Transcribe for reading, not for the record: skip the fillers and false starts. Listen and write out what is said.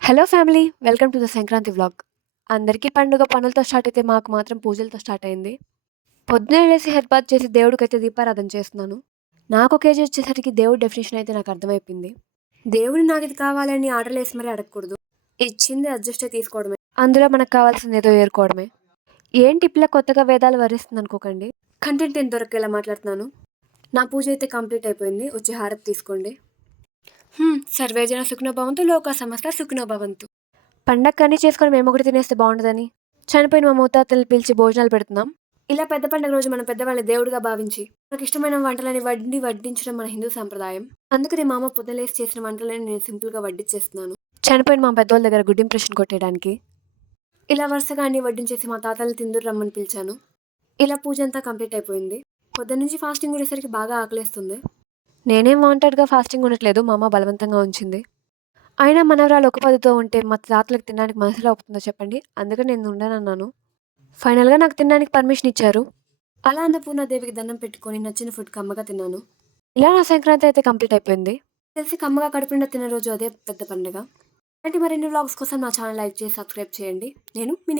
Hello family! Welcome to the Sankranti vlog. అందరికీ పండుగ పనులతో స్టార్ట్ అయితే మాకు మాత్రం పూజలతో స్టార్ట్ అయింది. పొద్దున్నే లేసి హెడ్ బాత్ చేసి దేవుడికైతే దీపారాధన చేస్తున్నాను. నాకు ఒక ఏజ్ వచ్చేసరికి దేవుడి డెఫినిషన్ అయితే నాకు అర్థమైపోయింది. దేవుడు నాకిది కావాలని ఆర్డర్‌లేసి మరీ అడగకూడదు. ఇచ్చింది అడ్జస్ట్ అయి తీసుకోవడమే. అందులో మనకు కావాల్సింది ఏదో ఏరుకోవడమే. ఏంటి ఈ పిల్ల కొత్తగా వేదాలు వరిస్తుందనుకోకండి. కంటెంట్ ఏం దొరక్కేలా మాట్లాడుతున్నాను. నా పూజ అయితే కంప్లీట్ అయిపోయింది. వచ్చి హారతి తీసుకోండి. సర్వే జన సుఖినో భవంతు, లోకా సమస్త సుఖినో భవంతు. పండగకి అన్నీ చేసుకొని మేమొకటి తినేస్తే బావుండదని, చనిపోయిన మా ముత్తాతల్ని పిలిచి భోజనాలు పెడుతున్నాం. ఇలా పెద్ద పండుగ రోజు మన పెద్దవాళ్ళని దేవుడిగా భావించి, మనకిష్టమైన వంటలని వడ్డించడం మన హిందూ సంప్రదాయం. అందుకనే మా అమ్మ పొద్దున లేసి చేసిన వంటలని నేను సింపుల్‌గా వడ్డిచ్చేస్తున్నాను. చనిపోయిన మా పెద్దోళ్ళ దగ్గర గుడ్ ఇంప్రెషన్ కొట్టేయడానికి. ఇలా వరుసగా అన్నీ వడ్డించేసి మా తాతల్ని తిందురు రమ్మని పిలిచాను. ఇలా పూజ అంతా కంప్లీట్ అయిపోయింది. పొద్దున్నుంచి ఫాస్టింగ్ ఉండేసరికి బాగా ఆకలేస్తుంది. నేనేం వాంటెడ్‌గా ఫాస్టింగ్ ఉండట్లేదు. మా అమ్మ బలవంతంగా ఉంచింది. అయినా మనవరాలు ఒక పొద్దుతో ఉంటే మా తాతలకి తినడానికి మనసులో ఒప్పుతుందో చెప్పండి? అందుకని నేను ఉండనన్నాను. ఫైనల్‌గా నాకు తినడానికి పర్మిషన్ ఇచ్చారు. అలా అన్నపూర్ణాదేవికి దండం పెట్టుకొని నచ్చిన ఫుడ్ కమ్మగా తిన్నాను. ఇలా నా సంక్రాంతి అయితే కంప్లీట్ అయిపోయింది. తెలిసి కమ్మగా కడుపు నిండా తిన్న రోజు అదే పెద్ద పండుగ. ఇలాంటి మరిన్ని వ్లాగ్స్ కోసం నా ఛానల్ లైక్ చేసి సబ్స్క్రైబ్ చేయండి. నేను మీ